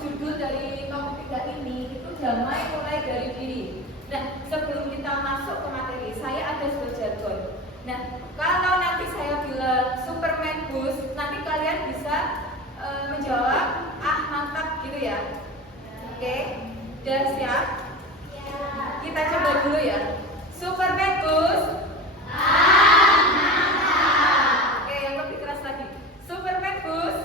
judul dari topik 3 ini itu damai mulai dari diri. Nah, sebelum kita masuk ke materi, saya ada sebuah jargon. Nah, kalau nanti saya bilang Superman Boost, nanti kalian bisa menjawab, ah mantap gitu ya. Oke, udah siap? Kita coba dulu ya. Superman Boost. Oke, yang lebih keras lagi. Superman Boost.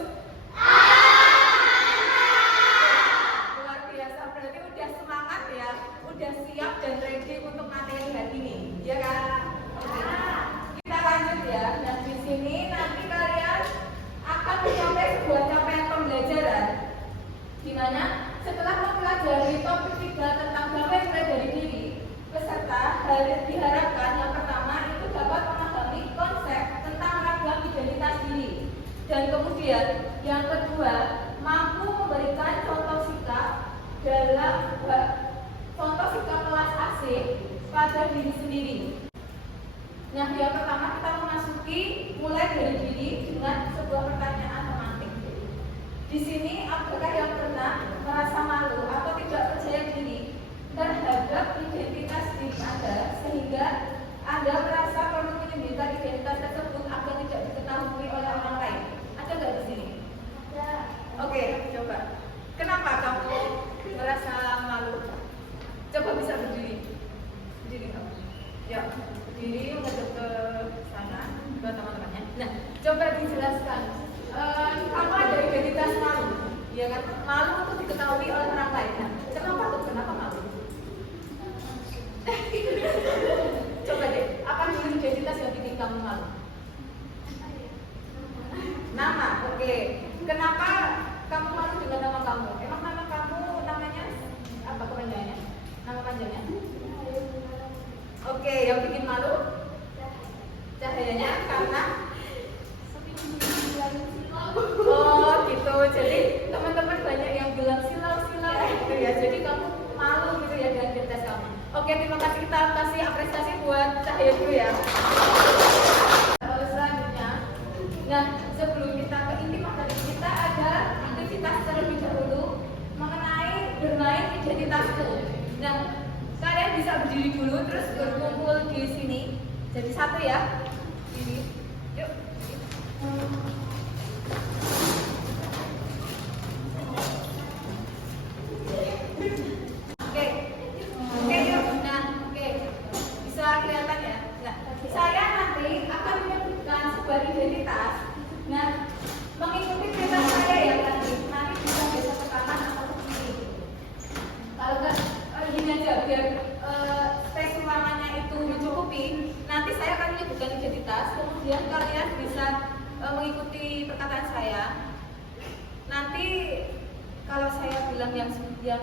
Luar biasa, berarti udah semangat ya, udah siap dan ready untuk materi hari ini, ya kan? Oke. Kita lanjut ya. Nah, di sini nanti kalian akan mencapai sebuah capaian pembelajaran, di mana setelah mempelajari topik 3 tentang damai mulai dari diri, peserta diharapkan yang pertama itu dapat memahami konsep tentang ragam identitas diri, dan kemudian yang kedua mampu memberikan contoh sikap kelas asik pada diri sendiri. Nah, yang pertama kita memasuki mulai dari diri dengan sebuah pertanyaan romantik. Di sini, apakah yang pernah merasa malu atau tidak percaya diri terhadap identitas diri Anda, sehingga Anda merasa perlu menyembunyikan identitas tersebut agar tidak diketahui oleh orang lain? Ada nggak di sini? Ada. Oke, coba. Kenapa kamu merasa malu? Coba bisa berdiri. Berdiri kamu. Ya, berdiri menghadap ke sana, ke teman-temannya. Nah, coba dijelaskan. Kamu ada identitas malu, ya kan? Malu untuk diketahui oleh orang lain. Nah, kenapa tuh? Kenapa malu? Coba deh, apa dulu identitas yang bikin kamu malu? Nama, oke. Kenapa kamu malu dengan nama kamu? Emang nama kamu namanya apa kepanjangannya? Nama panjangnya? Oke, yang bikin malu? Cahayanya karena? Oh gitu, jadi teman-teman banyak yang bilang silau-silau gitu ya. Jadi kamu malu gitu ya dengan identitas kamu. Oke, terima kasih, kita kasih apresiasi buat Cahaya dulu ya. Selanjutnya, nah sebelum kita ke inti materi, kita ada aktivitas terlebih dahulu mengenai bermain identitasku. Nah, kalian bisa berdiri dulu terus berkumpul di sini. Jadi satu ya. Ini. Yuk. Oke, yuk. Nah, oke. Bisa kelihatan ya? Nah, saya nanti akan menyebutkan sebuah identitas. Nah, mengikuti cerita saya ya nanti bisa biasa ke kanan atau ke kiri. Kalau enggak, gini aja biar space ruangannya itu mencukupi. Nanti saya akan menyebutkan identitas, kemudian kalian bisa mengikuti perkataan saya. Nanti kalau saya bilang yang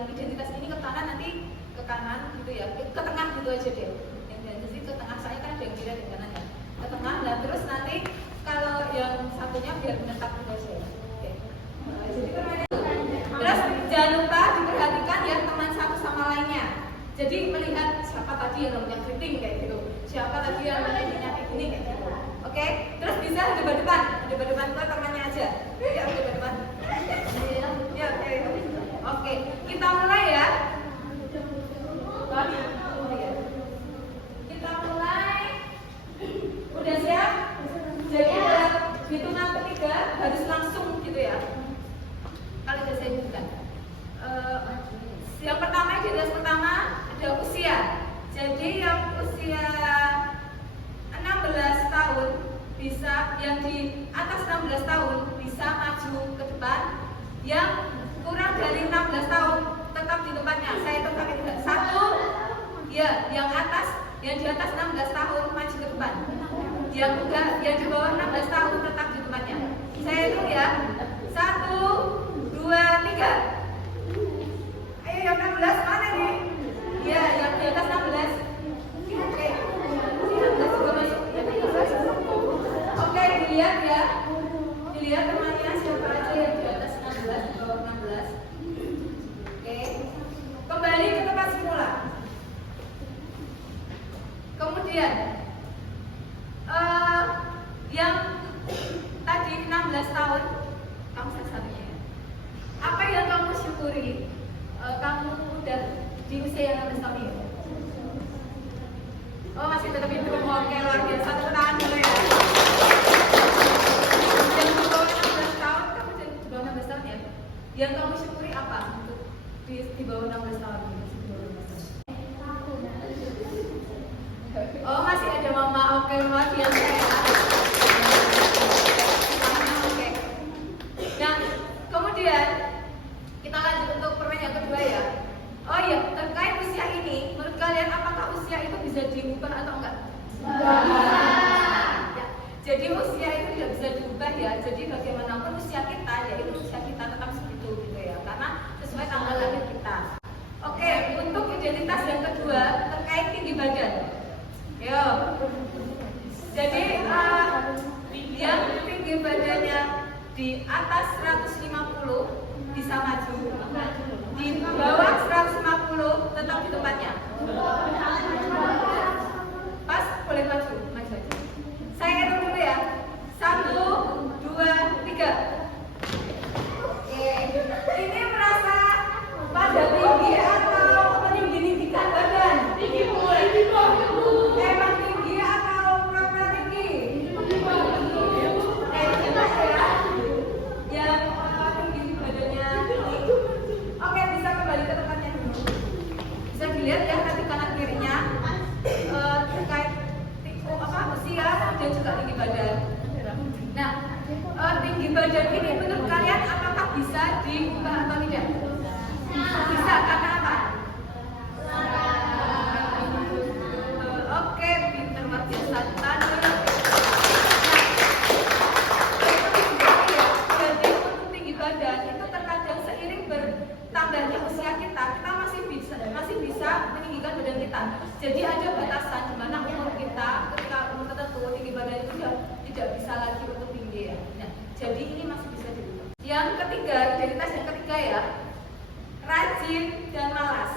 identitas ini ke kanan, nanti ke kanan gitu ya, ke tengah gitu aja deh. Yang identitas ke tengah, saya kan ada yang kiri dan kanan ya. Ke tengah, dan terus nanti kalau yang satunya biar menetap gitu aja. Oke. Jadi permainan. Terus jangan lupa diperhatikan ya teman satu sama lainnya. Jadi melihat siapa tadi yang namanya keriting kayak gitu, siapa tadi yang namanya kayak gini kayak gitu. Oke, terus bisa depan-depan ke temannya aja. Ya, depan-depan. Ya, oke, kita mulai ya. Kita mulai. Udah siap? Jadi hitungan ketiga harus langsung gitu ya. Kalau udah saya bukan. Yang pertama, identitas pertama ada usia. Jadi yang usia 16 tahun bisa, yang di atas 16 tahun bisa maju ke depan. Yang kurang dari 16 tahun tetap di tempatnya. Saya hitung sampai 3. 1. Ya, yang di atas 16 tahun maju ke depan. Yang enggak, yang di bawah 16 tahun tetap di tempatnya. Saya hitung ya. 1, 2, 3. Ayo yang 16 mana nih? Ya, yang di atas 16. Oke. 16 juga masuk. Oke, dilihat ya. Dilihat temannya siapa aja yang di atas 16, di bawah 16. Oke. Kembali ke tempat semula. Kemudian yang tadi 16 tahun, kamu satu-satunya ya. Apa yang kamu syukuri syukuri kamu udah di usia yang 16 tahun ini. Oh, masih tetap hidup. Oke, luar biasa. Tepuk tangan dulu ya. Yang di bawah 16 tahun, kamu di bawah 16 tahun ya? Yang kamu syukuri apa untuk di bawah 16 tahun? Oh, masih ada mama. Oke, luar biasa ya. Oke. Nah, kemudian kita lanjut untuk pertanyaan yang kedua ya. Oh iya, terkait usia ini, menurut kalian apakah usia itu bisa diubah atau enggak? Ya, jadi usia itu tidak bisa diubah ya. Jadi bagaimanapun usia kita, yaitu usia kita tetap segitu gitu ya, karena sesuai tanggal lahir kita. Oke, untuk identitas yang kedua terkait tinggi badan. Yo. Jadi yang tinggi badannya di atas 150 bisa maju, di bawah 150 tetap di tempatnya. Pas, boleh maju aja. Saya hitung dulu ya. 1, 2, 3. Oke. Ini merasa pada tinggi atau meninggikan badan? Tinggi bu. Emang tinggi atau pura-pura tinggi? Jelas ya. Yang tinggi badannya ini. Oke, bisa kembali ke tempatnya dulu. Bisa dilihat ya nanti kanan kirinya terkait usia dan juga tinggi badan. Nah, tinggi badan ini menurut kalian apakah bisa diubah atau tidak? Bisa, karena apa? Oke, pinter luar biasa. Jadi untuk tinggi badan itu terkadang seiring bertambahnya usia kita masih bisa meninggikan badan kita. Jadi ada batasan di mana umur kita ketika umur tertentu tinggi badan itu tidak bisa lagi untuk tinggi ya. Nah, jadi ini masih bisa diubah. Yang ketiga, identitas yang ketiga ya, rajin dan malas.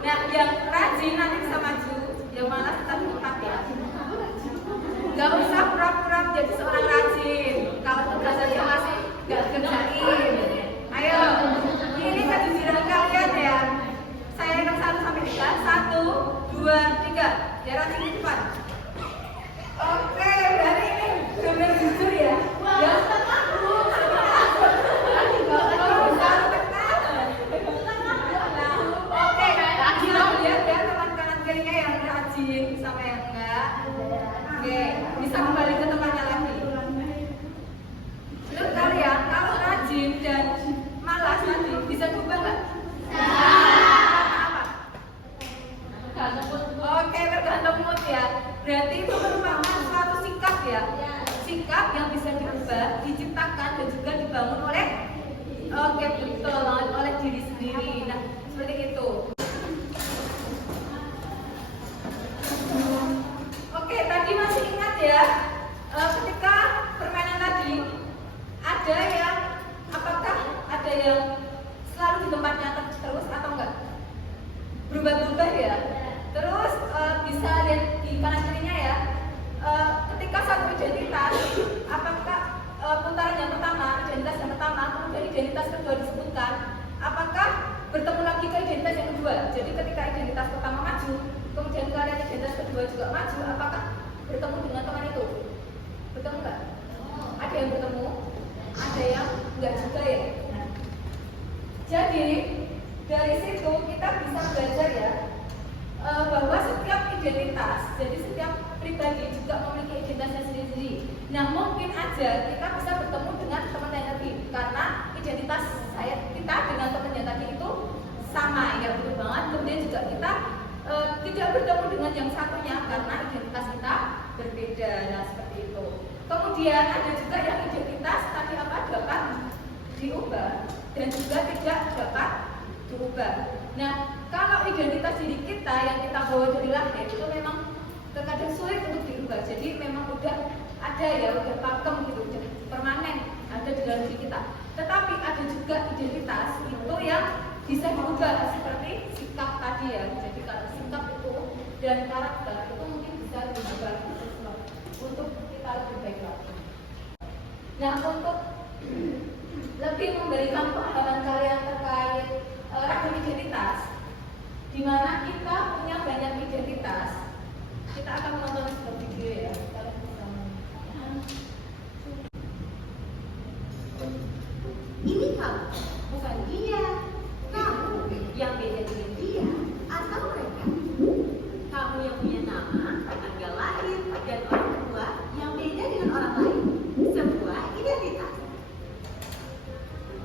Nah, yang rajin nanti bisa maju, yang malas tetap di tempat ya. Gak usah pura-pura menjadi seorang rajin kalau tugasnya masih gak kerjain. Ayo, ini kejujuran kalian ya. Saya hitung 1 sampai 3. 1, 2, 3. Ya, rajin di depan. Oke, berarti ini benar jujur ya. Ya, oke, kita lihat ya teman kanan kirinya yang rajin sama yang enggak. Oke, bisa kembali ke tempatnya lagi. Menurut kalian kalau rajin dan malas nanti bisa diubah nggak? Oke, tergantung mood ya. Berarti itu merupakan suatu sikap ya. Sikap yang bisa diubah, diciptakan dan juga dibangun oleh betul banget oleh diri sendiri. Nah, seperti itu. Oke, tadi masih ingat ya, ketika permainan tadi ada yang apakah ada yang selalu di tempatnya terus atau enggak? Berubah-ubah ya. Terus bisa lihat di kanan kirinya ya. Ketika satu identitas, apakah putaran yang pertama, identitas yang pertama, kemudian identitas kedua disebutkan, apakah bertemu lagi ke identitas yang kedua? Jadi ketika identitas pertama maju, kemudian kalian identitas kedua juga maju, apakah bertemu dengan teman itu? Bertemu enggak? Ada yang bertemu, ada yang enggak juga ya. Nah, jadi dari situ kita bisa belajar ya bahwa setiap identitas, jadi setiap pribadi juga memiliki identitasnya sendiri-sendiri. Nah, mungkin aja kita bisa bertemu dengan teman yang tadi karena identitas kita dengan teman yang tadi itu sama ya, betul banget. Kemudian juga kita tidak bertemu dengan yang satunya karena identitas kita berbeda. Nah, seperti itu. Kemudian ada juga yang identitas tadi dapat diubah dan juga tidak dapat diubah. Nah, kalau identitas diri kita yang kita bawa dari lahir itu memang terkadang sulit untuk diubah. Jadi memang udah ada ya, udah pakem gitu, jadi permanen ada di dalam diri kita. Tetapi ada juga identitas itu yang bisa diubah seperti sikap tadi ya. Jadi kalau sikap itu dan karakter itu mungkin bisa diubah untuk kita lebih baik lagi. Nah, untuk lebih memberikan pemahaman kalian terkait ragam identitas, di mana kita punya banyak identitas, kita akan menonton sebuah video ya. Kalian bisa melihat. Ini kamu, bukan dia. Kamu yang beda dengan dia atau mereka. Kamu yang punya nama, tanggal lahir, dan orang tua yang beda dengan orang lain. Sebuah identitas.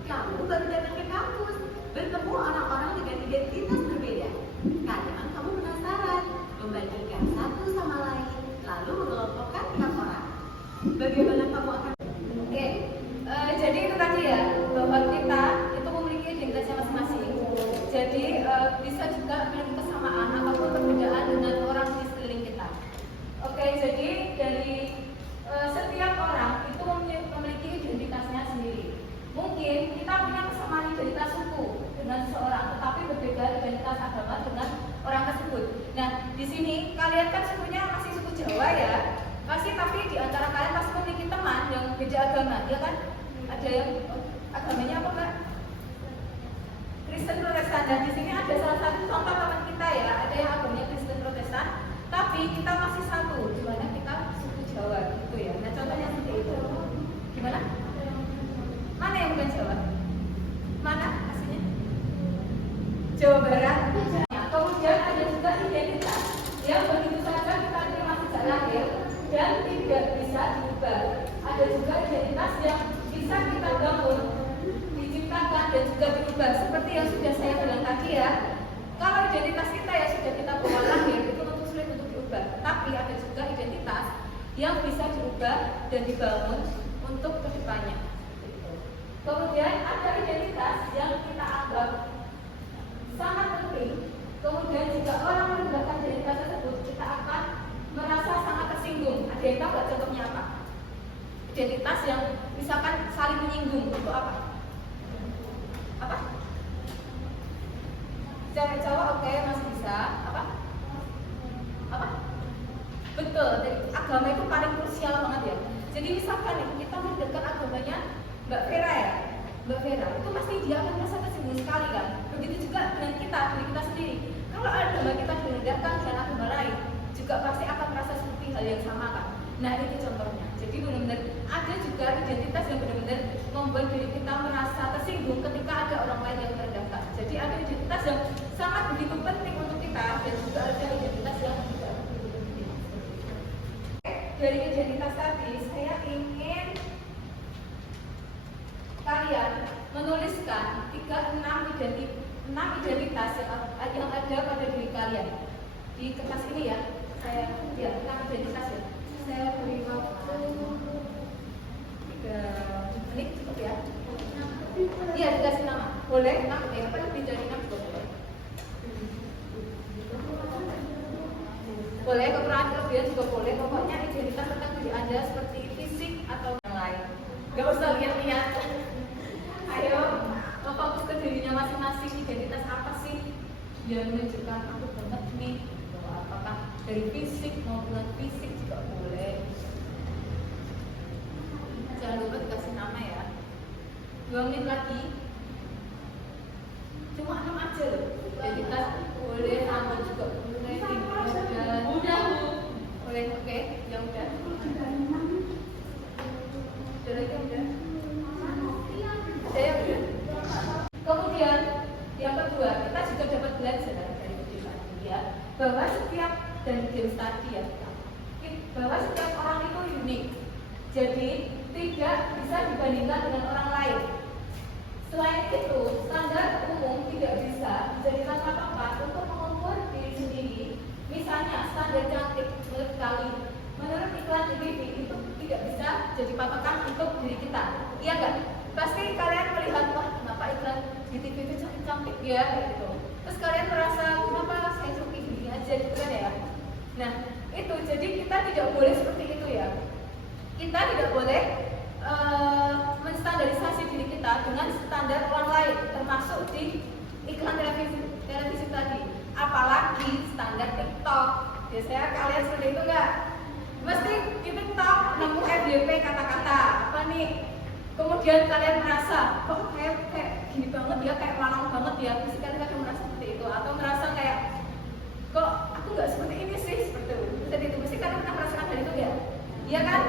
Kamu baru datang ke kampus, bertemu orang-orang dengan identitas berbeda. Kadang kamu penasaran, membandingkan satu sama lain, lalu mengelompokkan tiap orang. Bagaimana kamu akan... Oke, jadi itu tadi ya, bahwa kita itu memiliki identitasnya masing-masing. Jadi bisa juga memiliki kesamaan ataupun perbedaan dengan orang di sekeliling kita. Oke, jadi dari setiap orang itu memiliki identitasnya sendiri. Mungkin kita punya kesamaan identitas suku dengan seseorang, tetapi berbeda identitas agama dengan orang tersebut. Nah, di sini kalian kan sukunya masih suku Jawa ya. Pasti tapi di antara kalian pasti memiliki teman yang beda agama, ya kan? Ada yang agamanya apa, Mbak? Kristen Protestan. Dan di sini ada salah satu contoh teman kita ya, ada yang agamanya Kristen Protestan, tapi kita masih satu, di mana kita suku Jawa gitu ya. Nah, contohnya seperti itu. Gimana? Mana yang bukan Jawa? Mana aslinya? Jawa Barat. Nah, kemudian ada juga identitas yang begitu saja kita terima sejak lahir dan tidak bisa diubah. Ada juga identitas yang bisa kita bangun, diciptakan dan juga diubah. Seperti yang sudah saya bilang tadi ya, kalau identitas kita ya sudah kita bawa lahir itu tentu sulit untuk diubah. Tapi ada juga identitas yang bisa diubah dan dibangun untuk kedepannya. Kemudian ada identitas yang kita anggap sangat penting. Kemudian jika orang menggunakan identitas tersebut, kita akan merasa sangat tersinggung. Ada yang tahu nggak contohnya apa? Identitas yang misalkan saling menyinggung itu apa? Apa? Cewek cowok oke, masih bisa. Apa? Apa? Betul. Jadi agama itu paling krusial banget ya. Jadi misalkan kita mendekat agamanya Mbak Vera ya, Mbak Vera itu pasti dia akan merasa tersinggung sekali kan. Begitu juga dengan kita, diri kita sendiri. Kalau agama kita direndahkan dengan agama lain, juga pasti akan merasa seperti hal yang sama kan. Nah itu contohnya. Jadi benar-benar ada juga identitas yang benar-benar membuat diri kita merasa tersinggung ketika ada orang lain yang merendahkan. Jadi ada identitas yang sangat begitu penting untuk kita dan juga ada identitas yang tidak begitu penting. Dari identitas tadi saya ingin kalian menuliskan 6 identitas yang ada pada diri kalian di kertas ini ya. Saya 6 identitas ya. Saya beri waktu 3 menit cukup ya. Iya, dikasih nama. Boleh 6 ya, apa lebih dari 6 juga boleh. Boleh kekurangan kelebihan juga boleh. Pokoknya identitas tentang diri Anda seperti fisik atau yang lain. Gak usah lihat-lihat. Ayo, fokus ke dirinya masing-masing. Identitas apa sih yang menunjukkan aku banget nih? Apakah dari fisik maupun fisik juga boleh. Jangan lupa dikasih nama ya. 2 menit lagi. Cuma 6 aja loh. Identitas boleh, nama juga boleh, dan udah boleh, oke, ya udah. Udah lagi udah. Saya udah. Kemudian yang kedua, kita juga dapat belajar dari video tadi ya, bahwa setiap dan game tadi ya, bahwa setiap orang itu unik. Jadi tidak bisa dibandingkan dengan orang lain. Selain itu, standar umum tidak bisa dijadikan patokan untuk mengukur diri sendiri. Misalnya standar cantik menurut kalian, menurut iklan di TV itu tidak bisa jadi patokan untuk diri kita. Iya kan? Pasti kalian melihat, wah kenapa iklan di TV itu cantik-cantik ya gitu. Terus kalian merasa kenapa saya suka gini aja gitu kan ya. Nah itu jadi kita tidak boleh seperti itu ya. Kita tidak boleh menstandarisasi diri kita dengan standar orang lain, termasuk di iklan televisi tadi. Apalagi standar TikTok. Biasanya kalian seperti itu nggak? Mesti kita tahu nemu FYP kata-kata apa nih. Kemudian kalian merasa kok kayak gini banget ya, kayak lanang banget ya. Mesti kalian akan merasa seperti itu, atau merasa kayak kok aku nggak seperti ini sih, seperti itu. Mesti kalian pernah merasakan hal itu ya? Iya kan?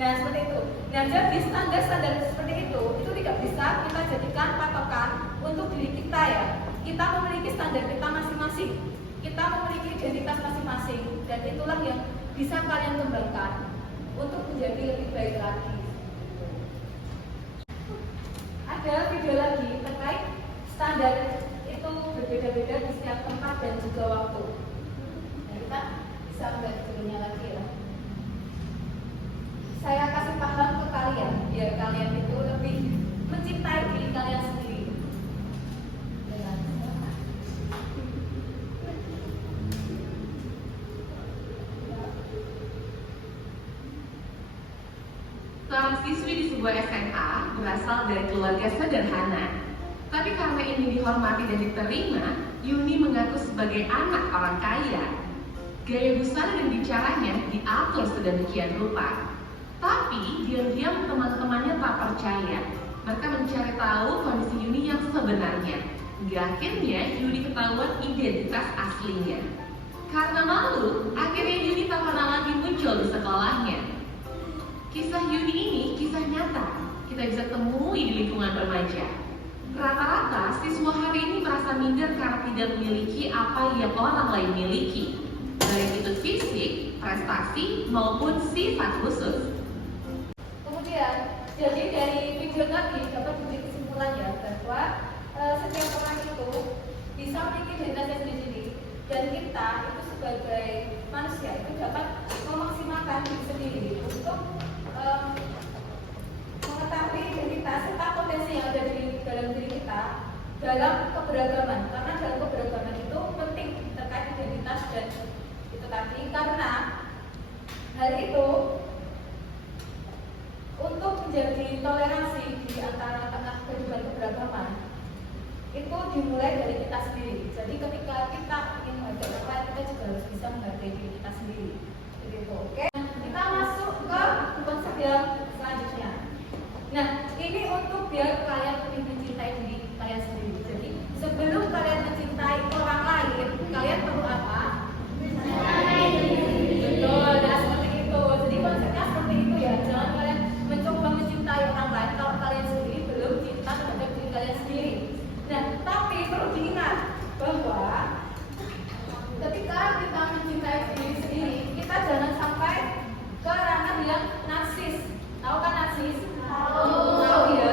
Nah seperti itu. Nah jadi standar-standar seperti itu tidak bisa kita jadikan patokan untuk diri kita ya. Kita memiliki standar kita masing-masing. Kita memiliki identitas masing-masing, dan itulah yang bisa kalian kembangkan untuk menjadi lebih baik lagi. Ada video lagi terkait standar itu berbeda-beda di setiap tempat dan juga waktu. Nah, kita bisa melihat videonya lagi ya. Saya kasih paham ke kalian biar kalian itu lebih mencintai diri kalian sendiri. Seorang siswi di sebuah SMA berasal dari keluarga sederhana. Tapi karena ingin dihormati dan diterima, Yuni mengaku sebagai anak orang kaya. Gaya busana dan bicaranya diatur sedemikian rupa. Tapi diam-diam teman-temannya tak percaya. Mereka mencari tahu kondisi Yuni yang sebenarnya. Hingga akhirnya Yuni ketahuan identitas aslinya. Karena malu, akhirnya Yuni tak pernah lagi muncul di sekolahnya. Kisah Yuni ini kisah nyata. Kita bisa temui di lingkungan remaja. Rata-rata siswa hari ini merasa minder karena tidak memiliki apa yang orang lain miliki, baik itu fisik, prestasi, maupun sifat khusus. Kemudian, jadi dari video tadi dapat diberi kesimpulannya bahwa setiap orang itu bisa memiliki identitasnya sendiri, dan kita itu sebagai manusia itu dapat memaksimalkan diri sendiri untuk mengetahui identitas serta potensi yang ada di dalam diri kita dalam keberagaman. Karena dalam keberagaman itu penting terkait identitas dan itu tadi, karena hal itu untuk menjadi toleransi di antara tengah kehidupan keberagaman itu dimulai dari kita sendiri. Jadi ketika kita ingin menghargai orang lain, kita juga harus bisa menghargai diri kita sendiri. Jadi itu oke. Kita masuk ke konsep yang selanjutnya. Nah, ini untuk biar kalian lebih mencintai diri kalian sendiri. Jadi sebelum kalian mencintai orang lain, kalian perlu apa? Mencintai diri sendiri. Betul, nah seperti itu. Jadi konsepnya seperti itu ya. Jangan kalian mencoba mencintai orang lain kalau kalian sendiri belum cinta terhadap diri kalian sendiri. Nah, tapi perlu diingat bahwa ketika kita mencintai diri sendiri, kita jangan sampai ke ranah yang narsis. Tahu kan narsis? Tahu ya,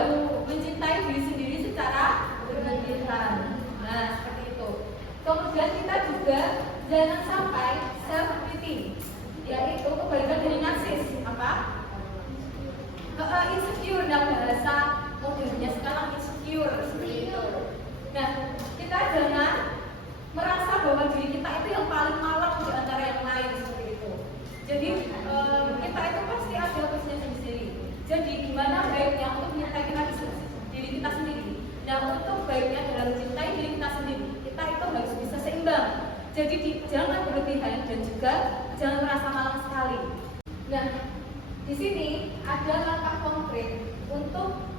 mencintai diri sendiri secara berlebihan. Nah, seperti itu. Kemudian kita juga jangan sampai self pity, yaitu kebalikan dari narsis. Apa? Insecure, dalam bahasa modernnya sekarang insecure seperti itu. Nah, kita jangan merasa bahwa diri kita itu yang paling malang di antara yang lain seperti itu. Jadi kita itu pasti ada khususnya sendiri. Jadi gimana baiknya untuk mencintai diri kita sendiri? Nah, untuk baiknya dalam mencintai diri kita sendiri, kita itu harus bisa seimbang. Jadi jangan berlebihan dan juga jangan merasa malang sekali. Nah, di sini ada langkah konkret untuk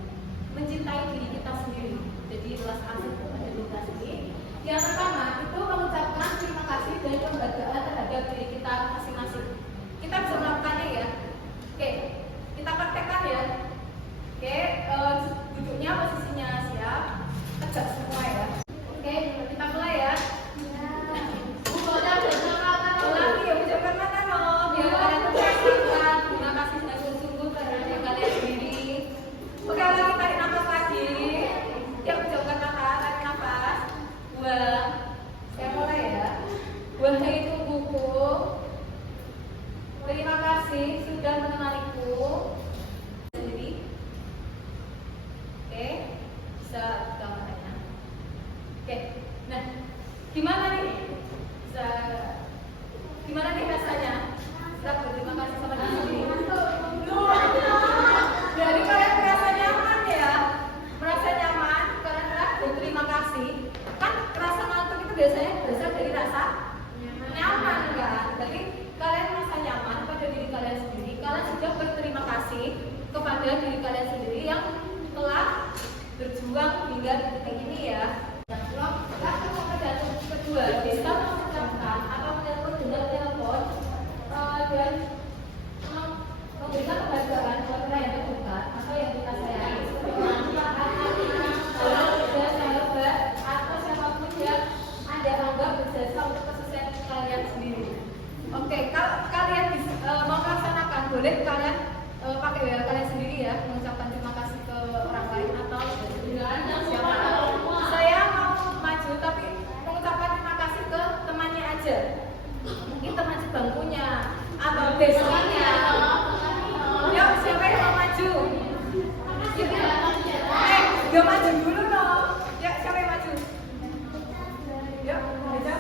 mencintai diri kita sendiri. Jadi laksanakan pada diri kita sendiri. Yang pertama itu mengucapkan terima kasih dan penghargaan terhadap diri kita masing-masing. Kita bisa melakukannya ya. Oke, kita praktekkan ya. Oke, duduknya posisinya siap, tegak semua ya. Oke, kita mulai ya. Ulangi ya, ucapkan mata loh, biar kalian merasakan terima kasih dengan sungguh-sungguh terhadap diri kalian sendiri. Oke, ulangi, tarik nafas lagi. Ya, ucapkan mata, tarik nafas. Buang. Saya mulai ya. Wahai tubuhku, terima kasih sudah menemaniku sendiri hingga detik ini ya. Nah, langkah kedua bisa mengucapkan atau menelpon dengan telepon dan memberikan penghargaan buat kita yang terdekat atau yang kita sayangi seperti sahabat atau siapapun yang Anda anggap berjasa untuk kesuksesan kalian sendiri. Oke, kalau kalian mau melaksanakan, boleh kalian pakai WA kalian sendiri ya, mengucapkan terima kasih ke orang lain atau siapa. Saya mau maju tapi mengucapkan terima kasih ke temannya aja. Mungkin teman sebangkunya atau besoknya. Yuk, siapa yang mau maju? Gak maju dulu dong. Yuk, siapa yang maju? Yuk, aja.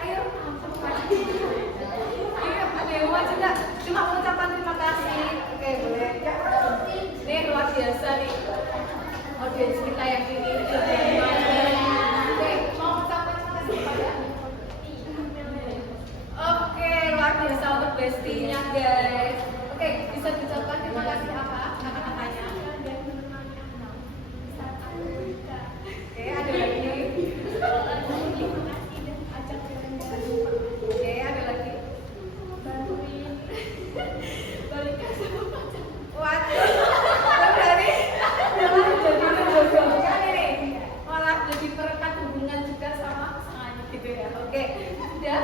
Ayo, maju. Ayo, ada yang mau maju nggak? Cuma mengucapkan terima kasih. Oke, boleh. Ya. Ini luar biasa nih. Audiens kita yang ini. Oke, mau mengucapkan terima kasih kepada? Oke, luar biasa untuk bestinya guys. Oke, bisa diucapkan terima kasih apa? Kata-katanya. Oke, ada lagi. Oke, ada lagi. Balikan sama pacar. Waduh, berarti malah jadi menjodohkan ini. Malah jadi perekat hubungan juga sama pasangannya gitu ya. Oke, udah.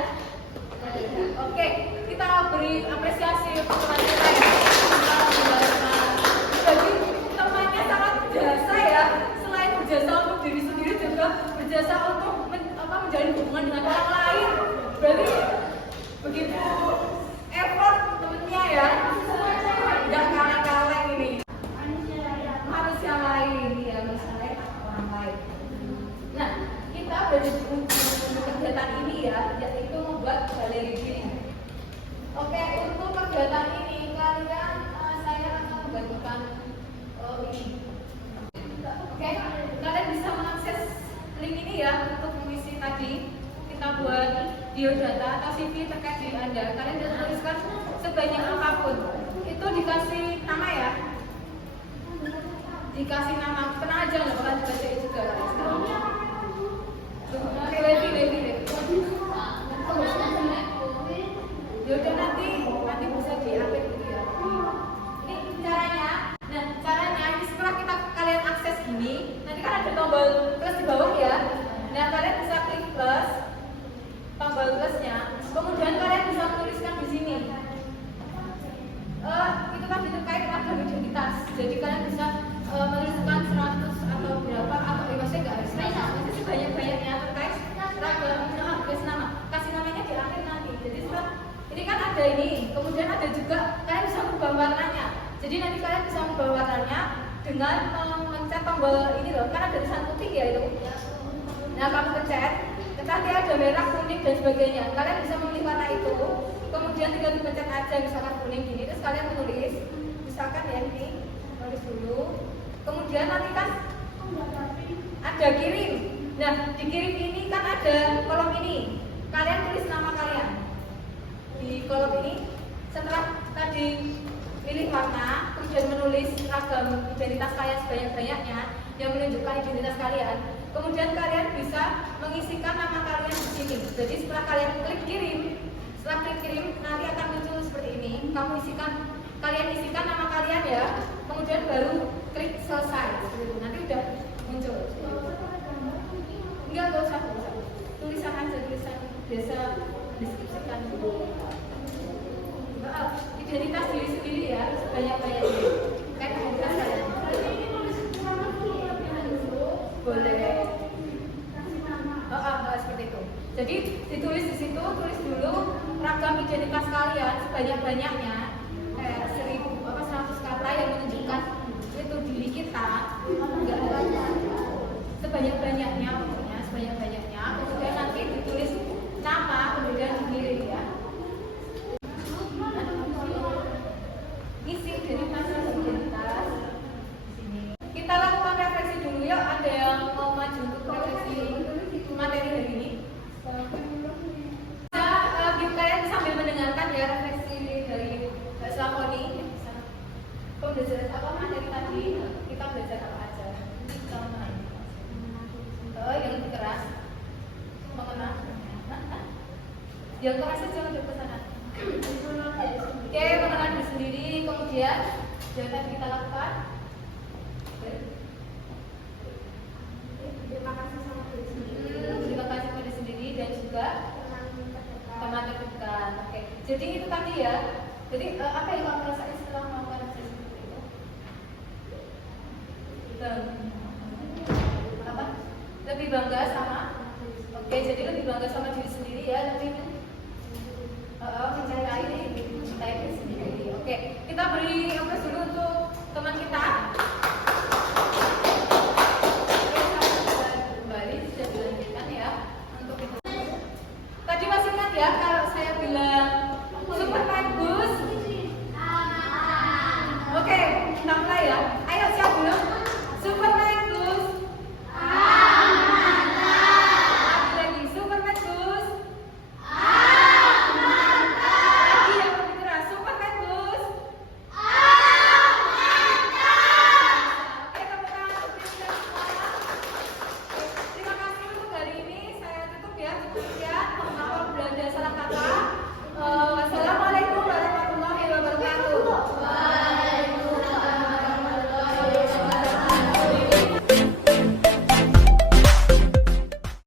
Oke, kita beri apresiasi untuk teman kita ya. Jadi temannya sangat berjasa ya. Selain berjasa untuk diri sendiri juga berjasa untuk menjalin hubungan dengan orang lain. Berarti begitu effort temennya ya. Nggak kaleng-kaleng ini. Manusia lain ya, manusia lain atau orang lain. Nah, kita berada di ujung kegiatan ini ya, yaitu membuat galeri diri. Oke, untuk kegiatan ini kalian saya akan membagikan ini. Oke, kalian bisa mengakses link ini ya untuk mengisi tadi. Kita buat biodata atau CV terkait diri Anda. Kalian bisa tuliskan sebanyak apapun. Itu dikasih nama ya. Dikasih nama, tenang aja nggak bakal dibacain juga. Oke, ready. Yaudah nanti bisa diupdate gitu ya. Ini caranya. Nah, caranya ini setelah kalian akses gini, nanti kan ada tombol plus di bawah ya. Nah, kalian bisa klik plus, tombol plusnya. Kemudian kalian bisa menuliskan di sini. Itu kan terkait ragam identitas. Jadi kalian bisa menuliskan 100 atau berapa atau maksudnya nggak harus 100. Maksudnya sebanyak-banyaknya terkait ragam nama. Kasih namanya di akhir nanti. Jadi setelah ini kan ada ini, kemudian ada juga kalian bisa mengubah warnanya. Jadi nanti kalian bisa mengubah warnanya dengan mencet tombol ini loh, kan ada tulisan putih ya itu. Nah, kamu pencet, nanti ada merah, kuning dan sebagainya. Kalian bisa memilih warna itu, kemudian tinggal dipencet aja, misalkan kuning gini, terus kalian menulis, misalkan ya ini, tulis dulu. Kemudian nanti kan ada kirim. Nah, di kirim ini kan ada kolom ini. Kalian tulis nama kalian di kolom ini. Setelah tadi pilih warna, kemudian menulis ragam identitas kalian sebanyak-banyaknya yang menunjukkan identitas kalian. Kemudian kalian bisa mengisikan nama kalian di sini. Jadi setelah kalian klik kirim, nanti akan muncul seperti ini. Kalian isikan nama kalian ya. Kemudian baru klik selesai. Nanti udah muncul. Enggak usah. Tulisan aja, tulisan biasa deskripsikan. Identitas diri sendiri ya, sebanyak-banyaknya. Kayak identitas kalian. Boleh. Seperti itu. Jadi ditulis di situ, tulis dulu ragam identitas kalian sebanyak-banyaknya, 100 kata yang menunjukkan itu diri kita. Enggak ada. Sebanyak-banyaknya, pokoknya sebanyak-banyaknya. Kemudian nanti ditulis nama, kemudian dikirim ya. Isi identitas di sini. Kita lakukan refleksi dulu ya. Ada yang mau maju untuk refleksi materi hari ini? Kalian sambil mendengarkan ya refleksi dari Mbak Slaponi. Pembelajaran apa materi tadi? kita belajar apa aja? Kita mengenal. Yang lebih keras, mengenal. Yang keras aja jangan ke sana. Oke, mengenal diri sendiri, kemudian yang tadi kita lakukan. Terima kasih sama diri sendiri dan juga teman terdekat. Oke, jadi itu tadi ya. Jadi apa yang kamu rasain setelah melakukan akses seperti itu? Apa? Lebih bangga sama? Oke, jadi lebih bangga sama diri sendiri ya, lebih mencintai diri sendiri. Oke, kita beri aplaus dulu untuk teman kita. Kembali sudah dilanjutkan ya untuk itu. Tadi masih ingat ya kalau saya bilang super bagus. Oke, kita mulai ya. Ayo siap belum? Super